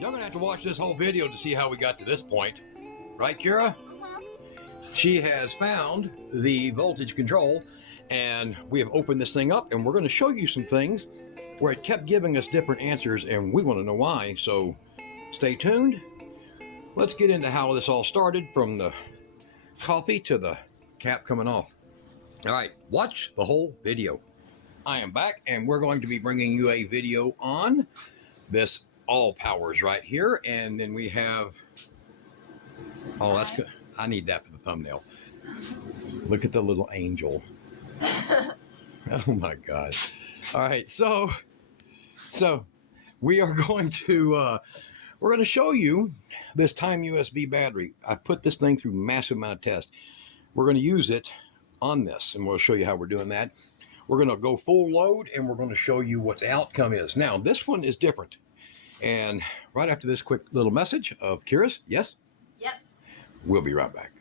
You're gonna have to watch this whole video to see how we got to this point. Right, Kira? She has found the voltage control, and we have opened this thing up, and we're going to show you some things where it kept giving us different answers, and we want to know why. So stay tuned. Let's get into how this all started, from the coffee to the cap coming off. All right, watch the whole video. I am back, and we're going to be bringing you a video on this ALLPOWERS right here, and then we have, oh, that's good. I need that for the thumbnail. Look at the little angel. Oh my God. All right, so we are going to we're going to show you this time USB battery. I've put this thing through a massive amount of tests. We're going to use it on this, and we'll show you how we're doing that. We're going to go full load, and we're going to show you what the outcome is. Now, this one is different. And right after this quick little message of Kira's, yes? Yep. We'll be right back.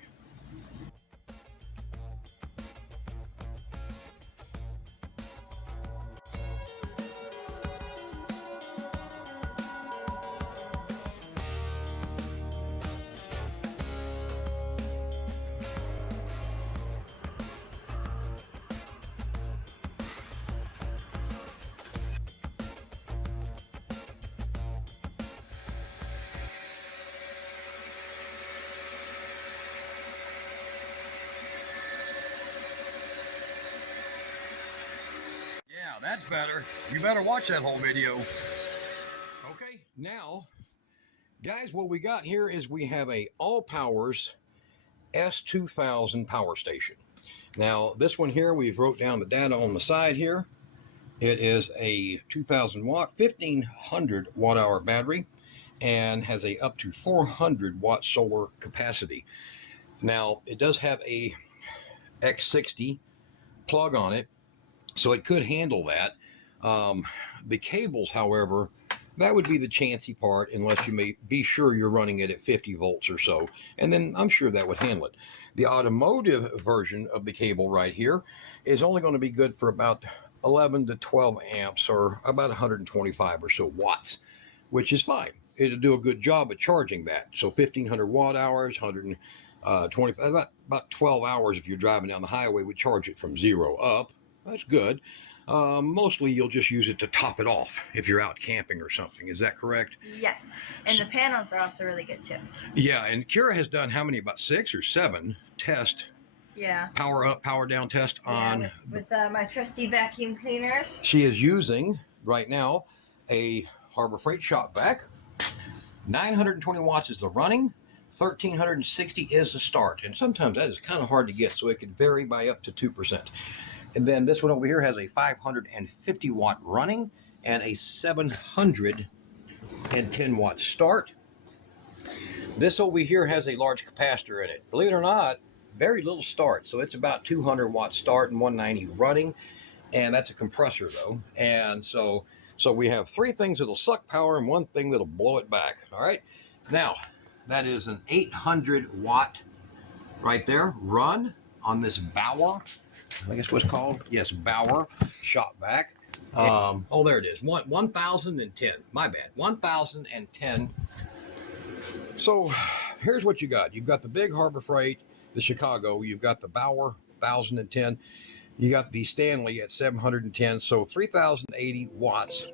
Yeah, that's better. You better watch that whole video. Okay, now, guys, what we got here is we have a ALLPOWERS S2000 power station. Now, this one here, we've wrote down the data on the side here. It is a 2000 watt, 1500 watt hour battery, and has a up to 400 watt solar capacity. Now, it does have a X60 plug on it, so it could handle that. The cables, however, that would be the chancy part, unless you may be sure you're running it at 50 volts or so, and then I'm sure that would handle it. The automotive version of the cable right here is only going to be good for about 11 to 12 amps, or about 125 or so watts, which is fine. It'll do a good job of charging that. So 1500 watt hours, 125, about 12 hours if you're driving down the highway would charge it from 0 up. That's good. Mostly you'll just use it to top it off if you're out camping or something. Is that correct? Yes. And the panels are also really good too. Yeah, and Kira has done how many? About 6 or 7 tests. Yeah. Power up, power down test on. With my trusty vacuum cleaners. She is using right now a Harbor Freight shop vac. 920 watts is the running. 1360 is the start. And sometimes that is kind of hard to get, so it could vary by up to 2%. And then this one over here has a 550 watt running and a 710 watt start. This over here has a large capacitor in it. Believe it or not, very little start. So it's about 200 watt start and 190 running. And that's a compressor though. And so we have 3 things that'll suck power and 1 thing that'll blow it back. All right. Now, that is an 800 watt right there run on this Bauer. I guess what's called, yes, Bauer shop vac. Oh, there it is. 1010. My bad. 1010. So here's what you got. You've got the big Harbor Freight, the Chicago. You've got the Bauer 1010. You got the Stanley at 710. So 3080 watts.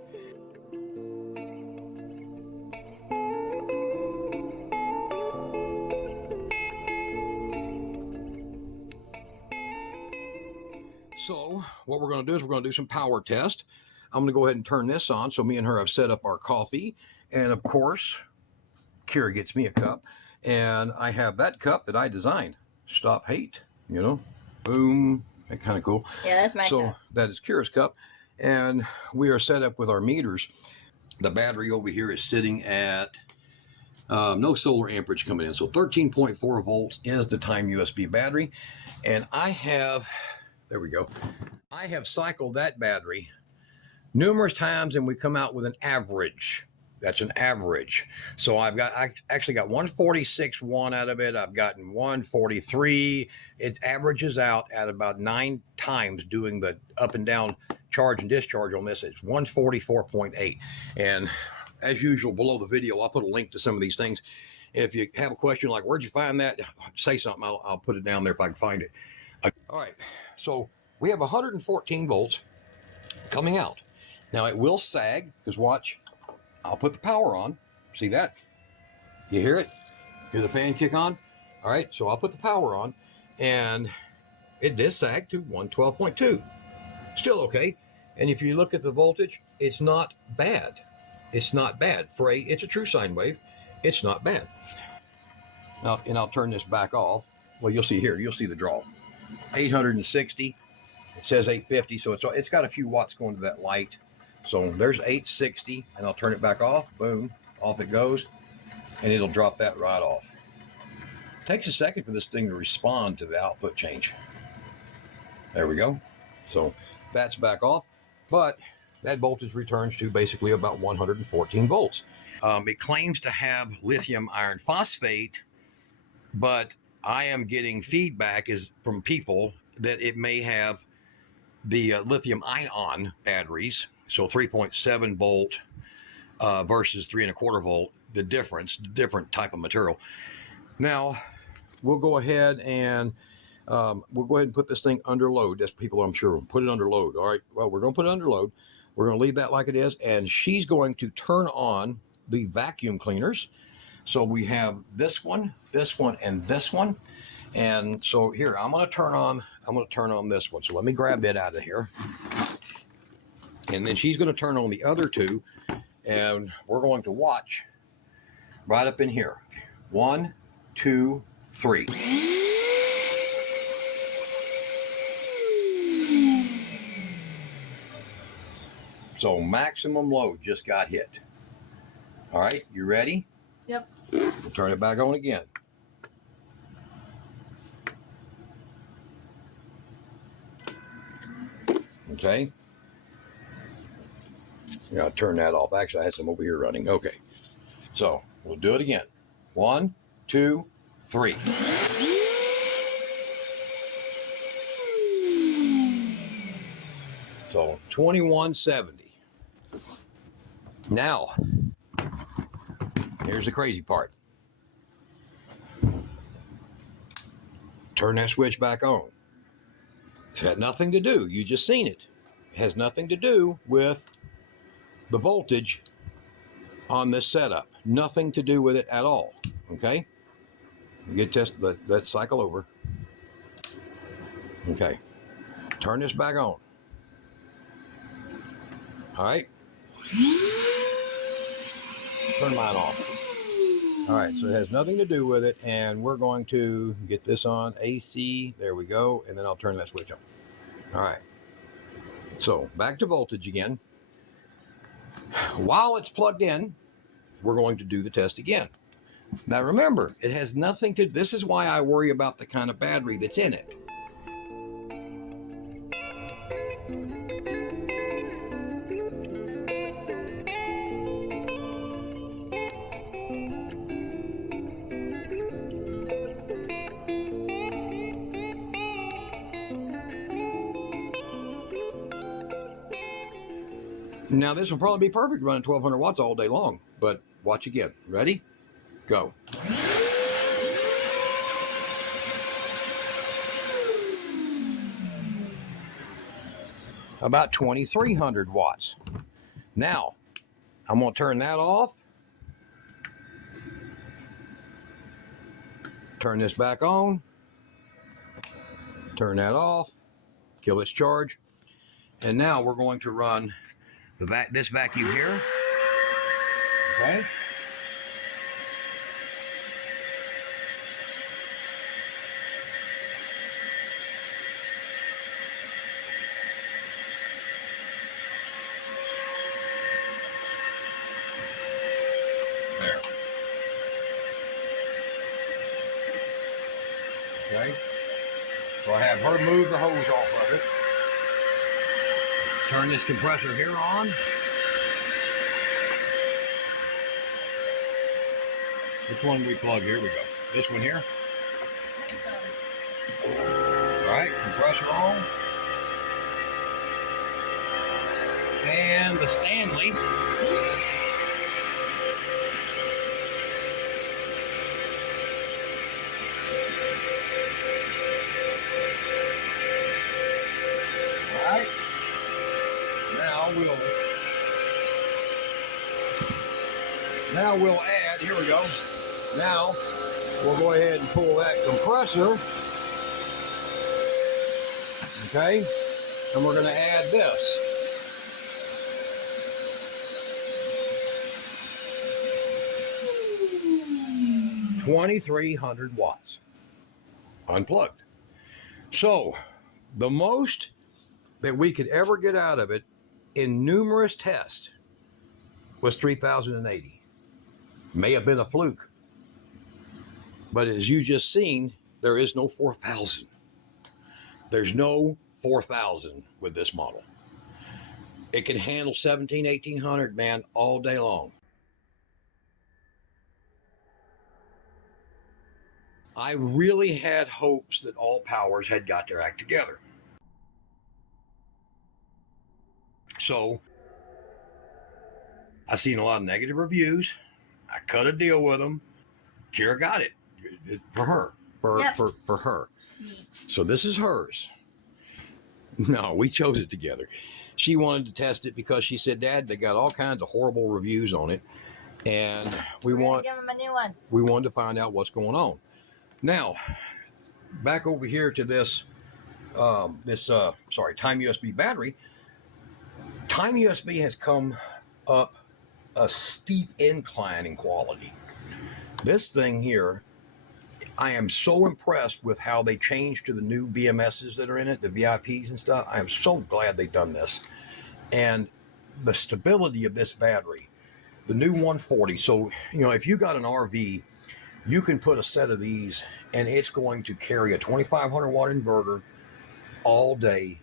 So what we're going to do is we're going to do some power test. I'm going to go ahead and turn this on. So me and her have set up our coffee. And of course, Kira gets me a cup. And I have that cup that I designed. Stop hate, you know, boom. That's kind of cool. Yeah, that's my cup. So that is Kira's cup. And we are set up with our meters. The battery over here is sitting at no solar amperage coming in. So 13.4 volts is the time USB battery. And I have... There we go. I have cycled that battery numerous times, and we come out with an average. That's an average. So I actually got 146 one out of it. I've gotten 143. It averages out at about 9 times doing the up and down charge and discharge on this. It's 144.8. And as usual, below the video, I'll put a link to some of these things. If you have a question like, where'd you find that? Say something. I'll put it down there if I can find it. All right. So we have 114 volts coming out. Now it will sag, because watch, I'll put the power on. See that? You hear it? Hear the fan kick on? All right, so I'll put the power on, and it did sag to 112.2. Still okay. And if you look at the voltage, it's not bad. It's not bad. It's a true sine wave. It's not bad. Now, and I'll turn this back off. Well, you'll see here. You'll see the draw. 860. It says 850, so it's got a few watts going to that light. So there's 860, and I'll turn it back off. Boom, off it goes, and it'll drop that right off. It takes a second for this thing to respond to the output change. There we go. So that's back off, but that voltage returns to basically about 114 volts. It claims to have lithium iron phosphate, but I am getting feedback from people that it may have the lithium ion batteries, so 3.7 volt versus 3.25 volt, the different type of material. Now, we'll go ahead and put this thing under load. That's people, I'm sure, will put it under load. All right, well, we're going to put it under load. We're going to leave that like it is, and she's going to turn on the vacuum cleaners. So we have this one, and this one. And so here, I'm going to turn on this one. So let me grab it out of here. And then she's going to turn on the other two, and we're going to watch right up in here. 1, 2, 3. So maximum load just got hit. All right, you ready? Yep. We'll turn it back on again. Okay. Yeah, I'll turn that off. Actually, I had some over here running. Okay. So we'll do it again. 1, 2, 3. So 2170. Now, here's the crazy part. Turn that switch back on. It's had nothing to do. You just seen it. It has nothing to do with the voltage on this setup. Nothing to do with it at all. Okay? You get let's cycle over. Okay. Turn this back on. All right. Turn mine off. All right, so it has nothing to do with it, and we're going to get this on AC. There we go, and then I'll turn that switch on. All right. So back to voltage again. While it's plugged in, we're going to do the test again. Now remember, it has nothing to, this is why I worry about the kind of battery that's in it. Now this will probably be perfect running 1200 watts all day long, but watch again. Ready? Go. About 2300 watts. Now, I'm going to turn that off. Turn this back on. Turn that off. Kill its charge. And now we're going to run this vacuum here. Okay. There. Okay. So I have her move the hose off of it. Turn this compressor here on. Which one we plug? Here we go. This one here. All right, compressor on. And the Stanley we'll add, here we go. Now we'll go ahead and pull that compressor. Okay, and we're going to add this. 2,300 watts unplugged. So the most that we could ever get out of it in numerous tests was 3,080. May have been a fluke, but as you just seen, there is no 4,000. There's no 4,000 with this model. It can handle 1,700, 1,800, man, all day long. I really had hopes that ALLPOWERS had got their act together. So I seen a lot of negative reviews. I cut a deal with them. Kira got it for her, for her. So this is hers. No, we chose it together. She wanted to test it because she said, Dad, they got all kinds of horrible reviews on it, and We're gonna give them a new one. We wanted to find out what's going on. Now, back over here to this, Time USB battery. Time USB has come up a steep incline in quality. This thing here, I am so impressed with how they changed to the new BMSs that are in it, the VIPs and stuff. I am so glad they've done this. And the stability of this battery, the new 140. So, you know, if you got an RV, you can put a set of these and it's going to carry a 2,500 watt inverter all day,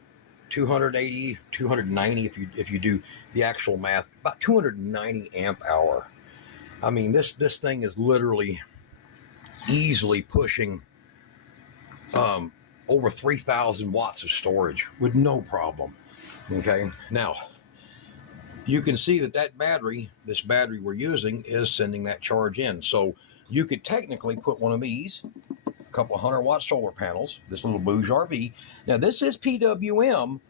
280, 290 if you do the actual math, about 290 amp hour. I mean, this thing is literally easily pushing over 3,000 watts of storage with no problem. Okay, now you can see that battery, this battery we're using, is sending that charge in. So you could technically put one of these, a couple of 100-watt solar panels, this little Bouge RV. Now this is PWM,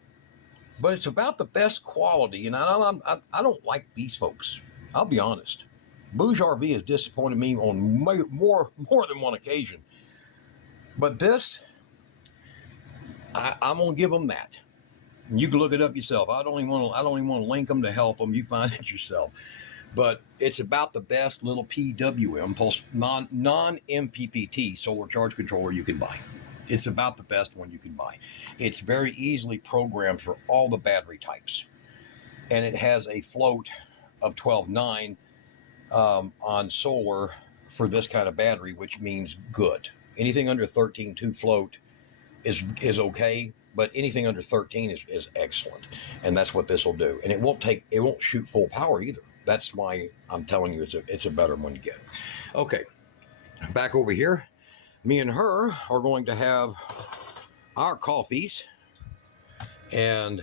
but it's about the best quality. And I don't like these folks. I'll be honest. Bouge RV has disappointed me on more than one occasion. But this, I'm gonna give them that. And you can look it up yourself. I don't even want to link them to help them. You find it yourself. But it's about the best little PWM, pulse non-MPPT solar charge controller you can buy. It's about the best one you can buy. It's very easily programmed for all the battery types, and it has a float of 12.9 on solar for this kind of battery, which means good. Anything under 13.2 float is okay, but anything under 13 is excellent, and that's what this will do. And it won't shoot full power either. That's why I'm telling you it's a better one to get. Okay, back over here, me and her are going to have our coffees, and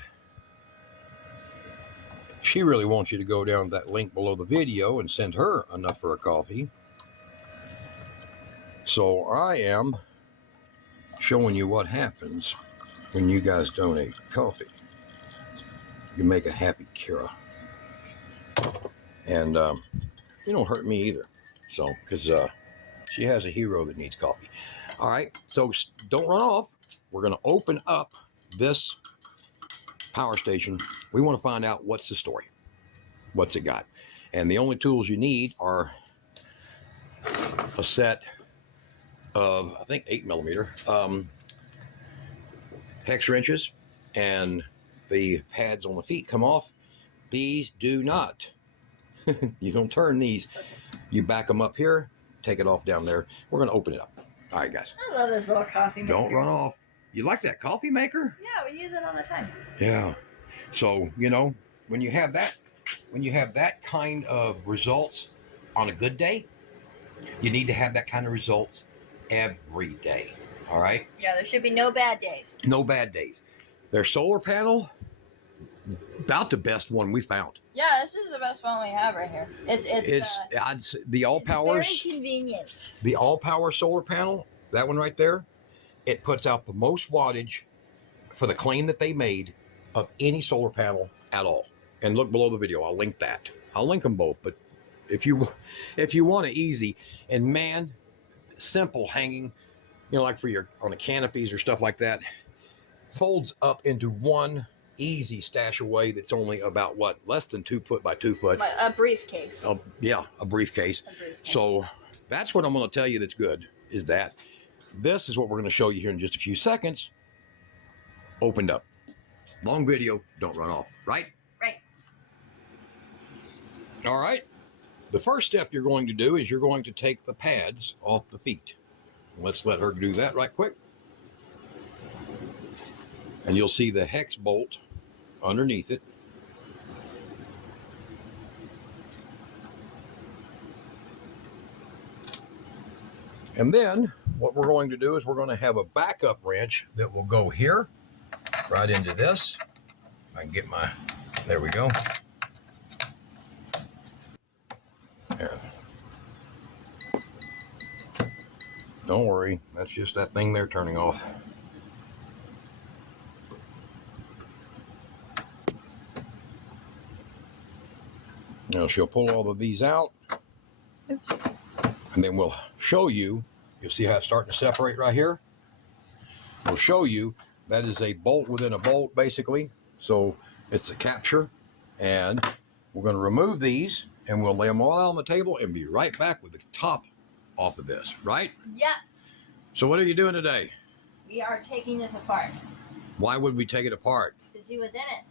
she really wants you to go down that link below the video and send her enough for a coffee. So I am showing you what happens when you guys donate coffee. You make a happy Kira. And you don't hurt me either. So, because she has a hero that needs coffee. All right, so don't run off. We're going to open up this power station. We want to find out what's the story. What's it got? And the only tools you need are a set of, I think, 8mm hex wrenches, and the pads on the feet come off. These do not. You don't turn these. You back them up here, take it off down there. We're going to open it up. All right, guys. I love this little coffee maker. Don't run off. You like that coffee maker? Yeah, we use it all the time. Yeah. So, you know, when you have that kind of results on a good day, you need to have that kind of results every day. All right? Yeah, there should be no bad days. No bad days. Their solar panel, about the best one we found. Yeah, this is the best one we have right here. It's the ALLPOWERS. Very convenient. The ALLPOWERS solar panel, that one right there, it puts out the most wattage for the claim that they made of any solar panel at all. and look below the video. I'll link that. I'll link them both. But if you want it easy, and man, simple hanging, you know, like for your on the canopies or stuff like that, folds up into one easy stash away that's only about what, less than 2 foot by 2 foot. A briefcase. Yeah, a briefcase. So that's what I'm going to tell you that's good, is that this is what we're going to show you here in just a few seconds. Opened up. Long video, don't run off, right? Right. All right. The first step you're going to do is you're going to take the pads off the feet. Let's let her do that right quick. And you'll see the hex bolt underneath it. And then what we're going to do is we're going to have a backup wrench that will go here, right into this. I can get my, there we go. There. Don't worry, that's just that thing there turning off. Now she'll pull all of these out. Oops. And then we'll show you, you'll see how it's starting to separate right here. We'll show you that is a bolt within a bolt, basically. So it's a capture, and we're going to remove these, and we'll lay them all out on the table and be right back with the top off of this, right? Yep. So what are you doing today? We are taking this apart. Why would we take it apart? To see what's in it.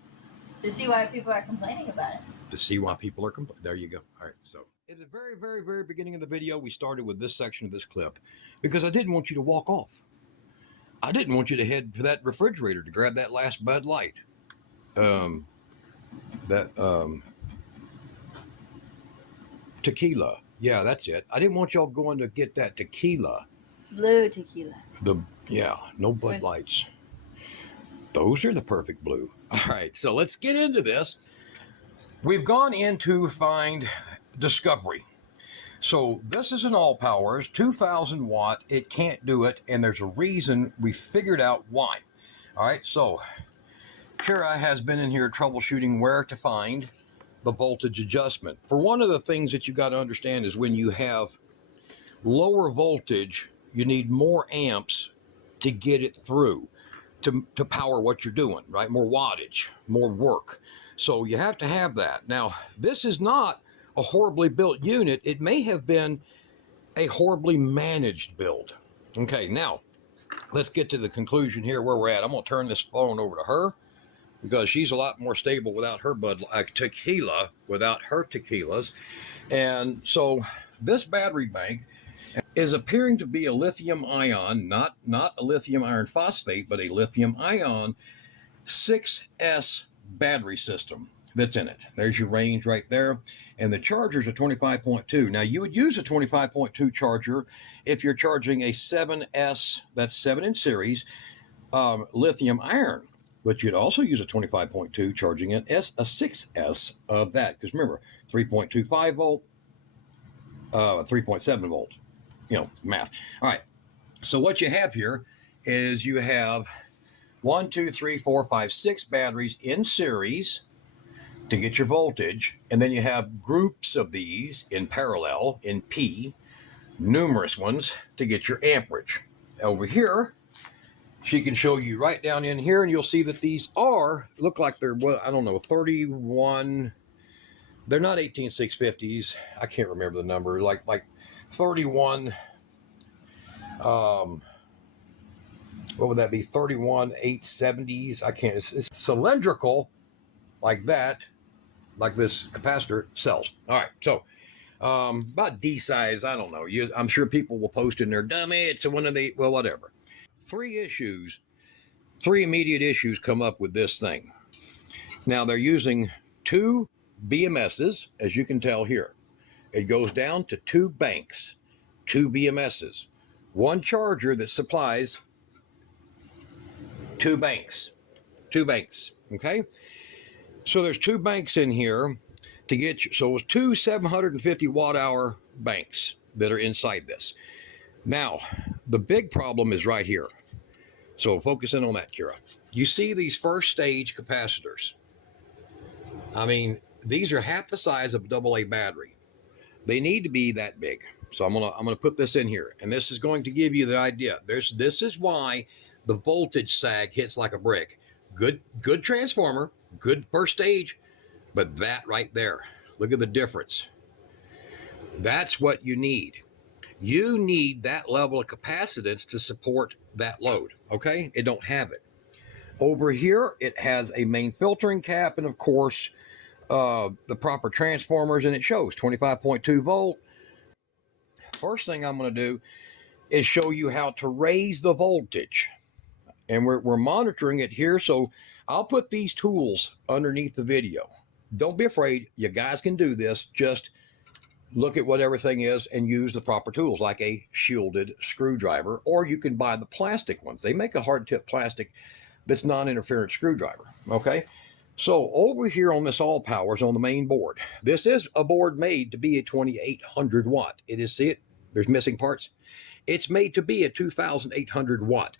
To see why people are complaining about it. To see why people are complaining. There you go. All right. So in the very, very, very beginning of the video, we started with this section of this clip because I didn't want you to walk off. I didn't want you to head to that refrigerator to grab that last Bud Light. Tequila. Yeah, that's it. I didn't want y'all going to get that tequila. Blue tequila. No Bud Lights. Those are the perfect blue. All right, so let's get into this. We've gone in to find Discovery. So this is an ALLPOWERS, 2,000 watt. It can't do it, and there's a reason. We figured out why. All right, so Kara has been in here troubleshooting where to find the voltage adjustment. For one of the things that you got to understand is when you have lower voltage, you need more amps to get it through, to power what you're doing, right? More wattage, more work. So you have to have that. Now, this is not a horribly built unit. It may have been a horribly managed build. Okay, now, let's get to the conclusion here where we're at. I'm going to turn this phone over to her because she's a lot more stable without her tequila, without her tequilas. And so this battery bank is appearing to be a lithium ion, not a lithium iron phosphate, but a lithium ion 6S battery system that's in it. There's your range right there. And the charger's a 25.2. Now you would use a 25.2 charger if you're charging a 7S, that's 7 in series, lithium iron. But you'd also use a 25.2 charging a 6S of that. Because remember, 3.25 volt, 3.7 volt. You know, math. All right. So what you have here is you have 1, 2, 3, 4, 5, 6 batteries in series to get your voltage. And then you have groups of these in parallel in P, numerous ones to get your amperage. Over here, she can show you right down in here, and you'll see that these look like they're, well, I don't know, 31. They're not 18650s. I can't remember the number. Like 31, what would that be? 31 870s. I can't, it's cylindrical like that, like this capacitor cells. All right, so about D size, I don't know. I'm sure people will post in there, dummy, it's one of the, well, whatever. Three immediate issues come up with this thing. Now they're using 2 BMSs, as you can tell here. It goes down to 2 banks, 2 BMSs, 1 charger that supplies 2 banks, okay? So there's 2 banks in here to get you, so it's 2 750 watt hour banks that are inside this. Now, the big problem is right here. So focus in on that, Kira. You see these first stage capacitors. I mean, these are half the size of a AA battery. They need to be that big. So I'm gonna put this in here, and this is going to give you the idea. This is why the voltage sag hits like a brick. Good transformer, good first stage, but that right there, look at the difference. That's what you need. You need that level of capacitance to support that load. Okay, it don't have it. Over here, it has a main filtering cap, and of course, the proper transformers, and it shows 25.2 volt. First thing I'm going to do is show you how to raise the voltage. And we're monitoring it here, so I'll put these tools underneath the video. Don't be afraid. You guys can do this. Just look at what everything is and use the proper tools, like a shielded screwdriver, or you can buy the plastic ones. They make a hard tip plastic that's non-interference screwdriver, okay? So over here on this ALLPOWERS on the main board, this is a board made to be a 2800 watt. It is, see it? There's missing parts. It's made to be a 2800 watt.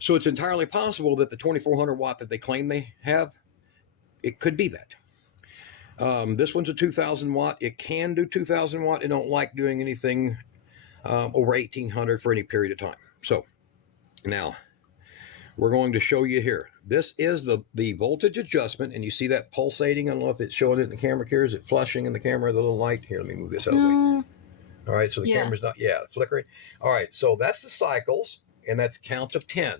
So it's entirely possible that the 2400 watt that they claim they have, it could be that. This one's a 2000 watt. It can do 2000 watt. It don't like doing anything over 1800 for any period of time. So now we're going to show you here. This is the voltage adjustment, and you see that pulsating. I don't know if it's showing it in the camera here. Is it flushing in the camera, the little light? Here, let me move this out of the way. All right, so the camera's not, flickering. All right, so that's the cycles, and that's counts of 10.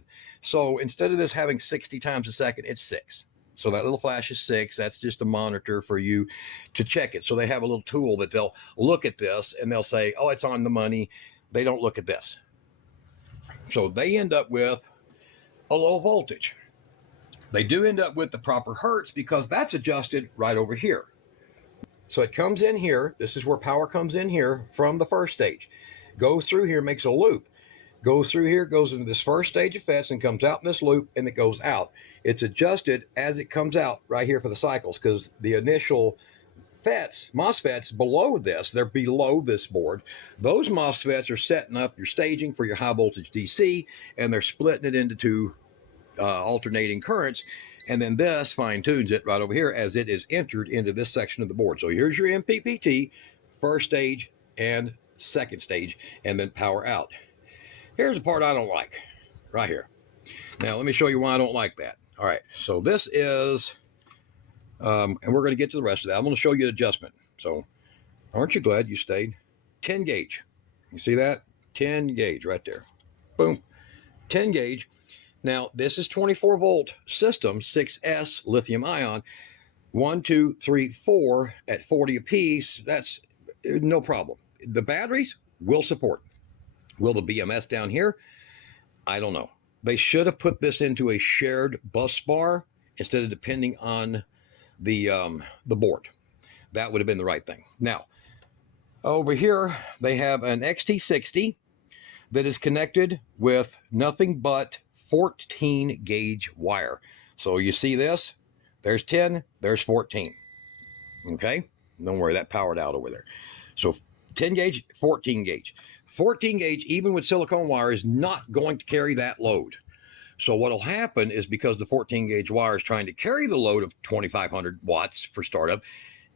So instead of this having 60 times a second, it's 6. So that little flash is 6. That's just a monitor for you to check it. So they have a little tool that they'll look at this, and they'll say, oh, it's on the money. They don't look at this. So they end up with a low voltage. They do end up with the proper hertz because that's adjusted right over here. So it comes in here. This is where power comes in here from the first stage. Goes through here, makes a loop. Goes through here, goes into this first stage of FETs and comes out in this loop, and it goes out. It's adjusted as it comes out right here for the cycles, because the initial FETs, MOSFETs below this, they're below this board. Those MOSFETs are setting up your staging for your high voltage DC, and they're splitting it into two alternating currents. And then this fine tunes it right over here as it is entered into this section of the board. So here's your MPPT, first stage and second stage, and then power out. Here's the part I don't like, right here. Now, let me show you why I don't like that. All right, so this is, and we're going to get to the rest of that. I'm going to show you the adjustment. So aren't you glad you stayed? 10 gauge. You see that? 10 gauge right there. Boom. 10 gauge. Now, this is 24 volt system, 6S lithium ion, 1, 2, 3, 4 at 40 apiece. That's no problem. The batteries will support. Will the BMS down here? I don't know. They should have put this into a shared bus bar instead of depending on the board. That would have been the right thing. Now, over here, they have an XT60 that is connected with nothing but 14 gauge wire. So you see this? There's 10, there's 14. Okay? Don't worry, that powered out over there. So 10 gauge, 14 gauge. 14 gauge, even with silicone wire, is not going to carry that load. So what will happen is, because the 14 gauge wire is trying to carry the load of 2500 watts for startup,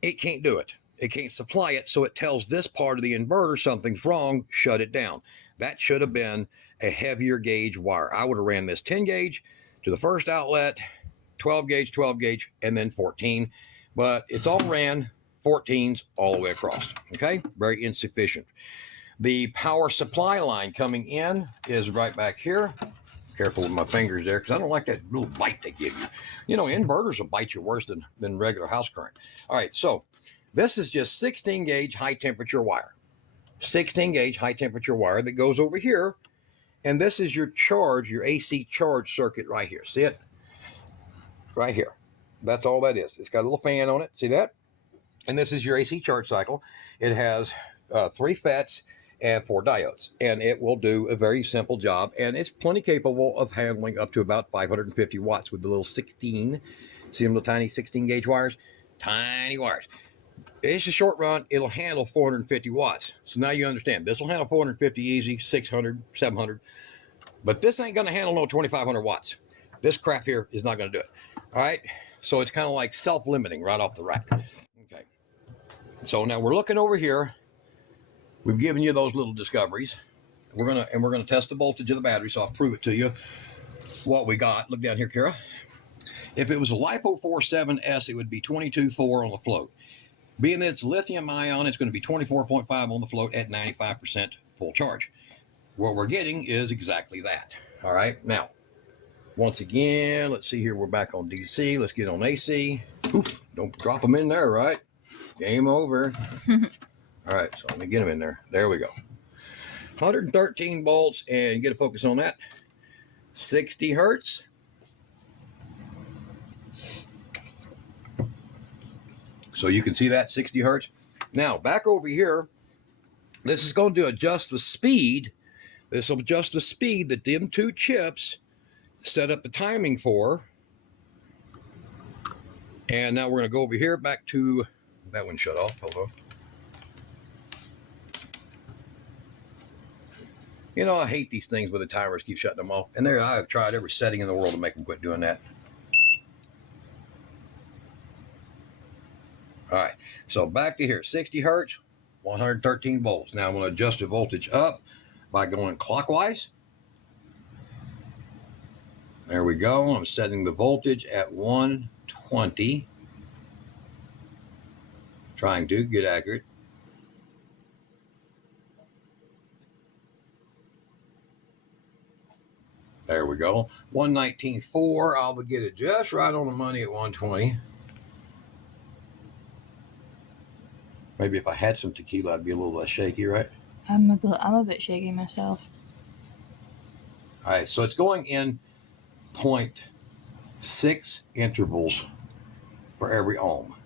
it can't do it. It can't supply it, so it tells this part of the inverter something's wrong, shut it down. That should have been a heavier gauge wire. I would have ran this 10 gauge to the first outlet, 12 gauge, and then 14. But it's all ran 14s all the way across. Okay, very insufficient. The power supply line coming in is right back here. Careful with my fingers there, because I don't like that little bite they give you. You know, inverters will bite you worse than regular house current. All right, so this is just 16 gauge high temperature wire. 16 gauge high temperature wire that goes over here. And this is your charge, your AC charge circuit right here. See it? Right here. That's all that is. It's got a little fan on it. See that? And this is your AC charge cycle. It has 3 FETs and 4 diodes. And it will do a very simple job. And it's plenty capable of handling up to about 550 watts with the little 16. See them little tiny 16 gauge wires? Tiny wires. It's a short run. It'll handle 450 watts. So now you understand. This will handle 450 easy, 600, 700. But this ain't going to handle no 2500 watts. This crap here is not going to do it. All right. So it's kind of like self-limiting right off the rack. Okay. So now we're looking over here. We've given you those little discoveries. We're gonna test the voltage of the battery, so I'll prove it to you what we got. Look down here, Kara. If it was a LiPo47S, it would be 22.4 on the float. Being that it's lithium ion, it's going to be 24.5 on the float at 95% full charge. What we're getting is exactly that. All right. Now, once again, let's see here. We're back on DC. Let's get on AC. Oof, don't drop them in there, right? Game over. All right. So let me get them in there. There we go. 113 volts, and get a focus on that. 60 hertz. So you can see that 60 hertz. Now back over here, this is going to adjust the speed. This will adjust the speed that them two chips set up the timing for. And now we're going to go over here back to that one. Shut off. Hold on. You know, I hate these things where the timers keep shutting them off. And there, I've tried every setting in the world to make them quit doing that. All right, so back to here, 60 hertz, 113 volts. Now I'm going to adjust the voltage up by going clockwise. There we go. I'm setting the voltage at 120. Trying to get accurate. There we go. 119.4. I'll get it just right on the money at 120. Maybe if I had some tequila, I'd be a little less shaky, right? I'm a bit shaky myself. All right, so it's going in 0.6 intervals for every ohm.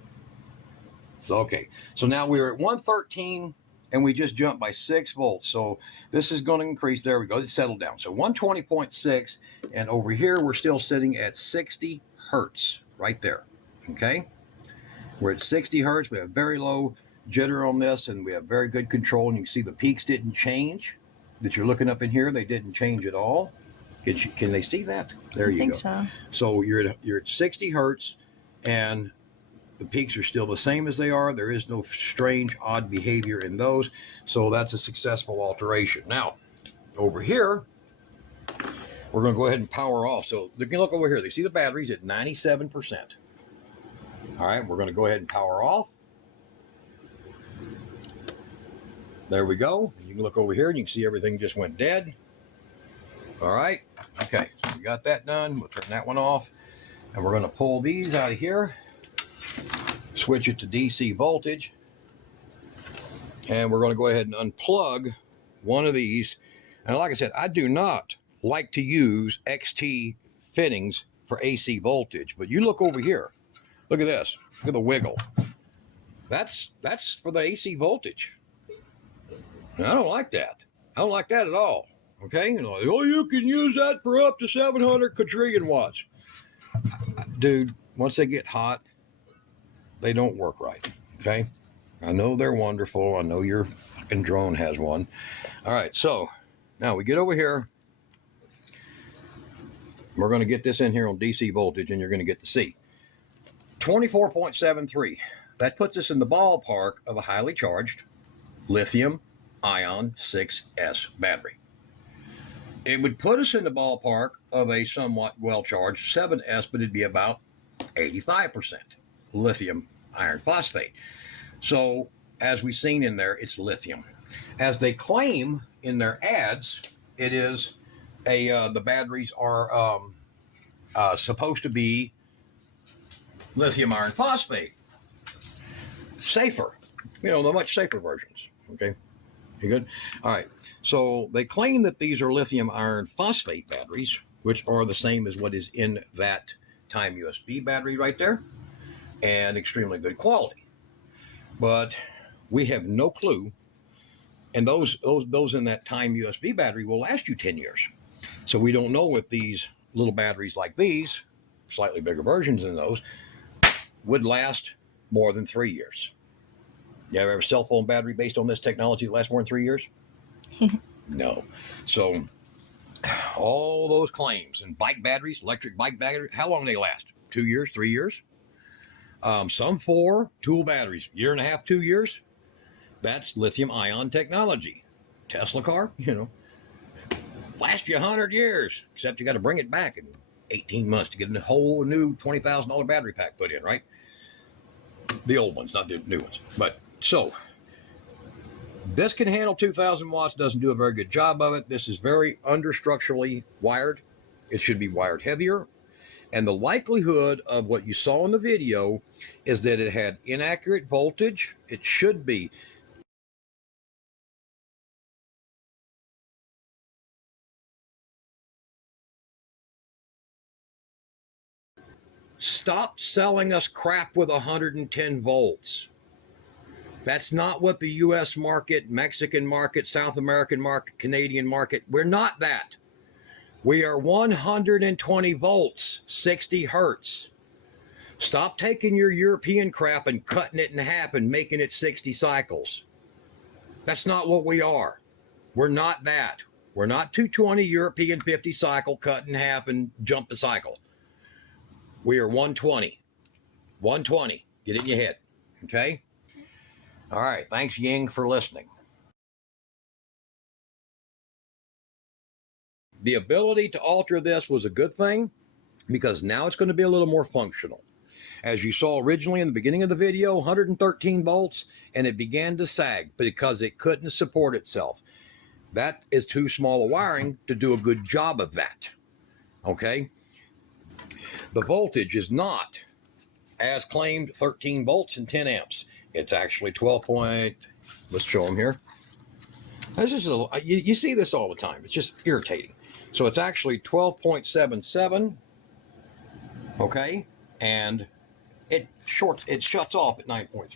So, okay, so now we're at 113, and we just jumped by 6 volts. So this is going to increase. There we go. It settled down. So 120.6, and over here, we're still sitting at 60 hertz right there, okay? We're at 60 hertz. We have very low jitter on this, and we have very good control. And you can see the peaks didn't change that you're looking up in here. They didn't change at all. Can they see that? There you go. I think so. So you're at 60 hertz, and the peaks are still the same as they are. There is no strange, odd behavior in those. So that's a successful alteration. Now, over here, we're going to go ahead and power off. So you can look over here. They see the batteries at 97%. All right, we're going to go ahead and power off. There we go. You can look over here and you can see everything just went dead. All right. Okay, so we got that done. We'll turn that one off. And we're going to pull these out of here. Switch it to DC voltage. And we're going to go ahead and unplug one of these. And like I said, I do not like to use XT fittings for AC voltage. But you look over here. Look at this. Look at the wiggle. That's for the AC voltage. Now, I don't like that. I don't like that at all. Okay? You know, oh, you can use that for up to 700 quadrillion watts. Dude, once they get hot, they don't work right. Okay? I know they're wonderful. I know your fucking drone has one. All right, so now we get over here. We're going to get this in here on DC voltage, and you're going to get to see. 24.73. That puts us in the ballpark of a highly charged lithium-ion 6S battery. It would put us in the ballpark of a somewhat well-charged 7S, but it'd be about 85% lithium iron phosphate. So, as we've seen in there, it's lithium. As they claim in their ads, it is the batteries are supposed to be lithium iron phosphate. Safer. You know, the much safer versions. Okay? You good? All right. So they claim that these are lithium iron phosphate batteries, which are the same as what is in that Time USB battery right there, and extremely good quality. But we have no clue, and those in that Time USB battery will last you 10 years. So we don't know if these little batteries like these, slightly bigger versions than those, would last more than 3 years. You ever have a cell phone battery based on this technology that lasts more than 3 years? No. So all those claims and bike batteries, electric bike batteries, how long do they last? 2 years, 3 years? Some 4 tool batteries, 1.5 to 2 years. That's lithium ion technology. Tesla car, last you 100 years, except you got to bring it back in 18 months to get a whole new $20,000 battery pack put in, right? The old ones, not the new ones. But so this can handle 2,000 watts, doesn't do a very good job of it. This is very understructurally wired. It should be wired heavier. And the likelihood of what you saw in the video is that it had inaccurate voltage. It should be. Stop selling us crap with 110 volts. That's not what the US market, Mexican market, South American market, Canadian market, we're not that. We are 120 volts, 60 hertz. Stop taking your European crap and cutting it in half and making it 60 cycles. That's not what we are. We're not that. We're not 220 European 50 cycle, cut in half and jump the cycle. We are 120. 120. Get it in your head. Okay? All right. Thanks, Ying, for listening. The ability to alter this was a good thing because now it's going to be a little more functional. As you saw originally in the beginning of the video, 113 volts, and it began to sag because it couldn't support itself. That is too small a wiring to do a good job of that. Okay? The voltage is not, as claimed, 13 volts and 10 amps. It's actually 12 point, let's show them here. This is you see this all the time. It's just irritating. So it's actually 12.77, okay? And it shuts off at 9.3.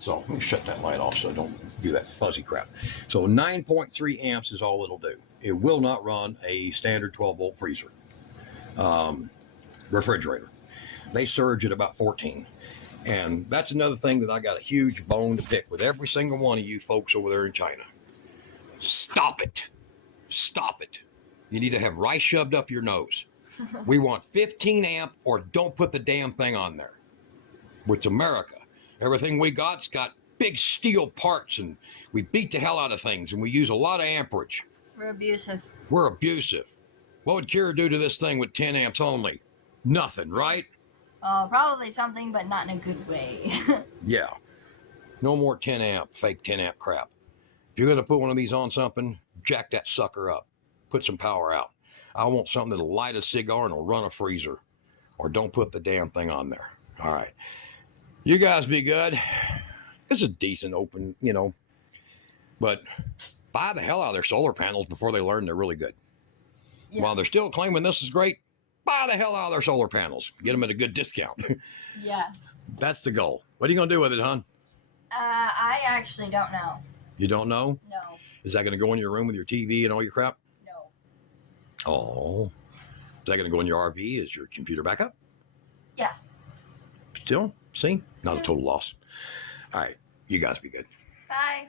So let me shut that light off so I don't do that fuzzy crap. So 9.3 amps is all it'll do. It will not run a standard 12-volt freezer, refrigerator. They surge at about 14. And that's another thing that I got a huge bone to pick with every single one of you folks over there in China. Stop it. Stop it. You need to have rice shoved up your nose. We want 15 amp or don't put the damn thing on there. It's America. Everything we got's got big steel parts and we beat the hell out of things and we use a lot of amperage. We're abusive. We're abusive. What would Kira do to this thing with 10 amps only? Nothing, right? Probably something, but not in a good way. Yeah. No more 10 amp, fake 10 amp crap. If you're going to put one of these on something, jack that sucker up. Put some power out. I want something that'll light a cigar and will run a freezer. Or don't put the damn thing on there. All right. You guys be good. It's a decent open, but buy the hell out of their solar panels before they learn they're really good. Yeah. While they're still claiming this is great, buy the hell out of their solar panels. Get them at a good discount. Yeah. That's the goal. What are you going to do with it, hon? I actually don't know. You don't know? No. Is that going to go in your room with your TV and all your crap? No. Oh. Is that going to go in your RV as your computer backup? Yeah. Still? See? Not a total loss. All right. You guys be good. Bye.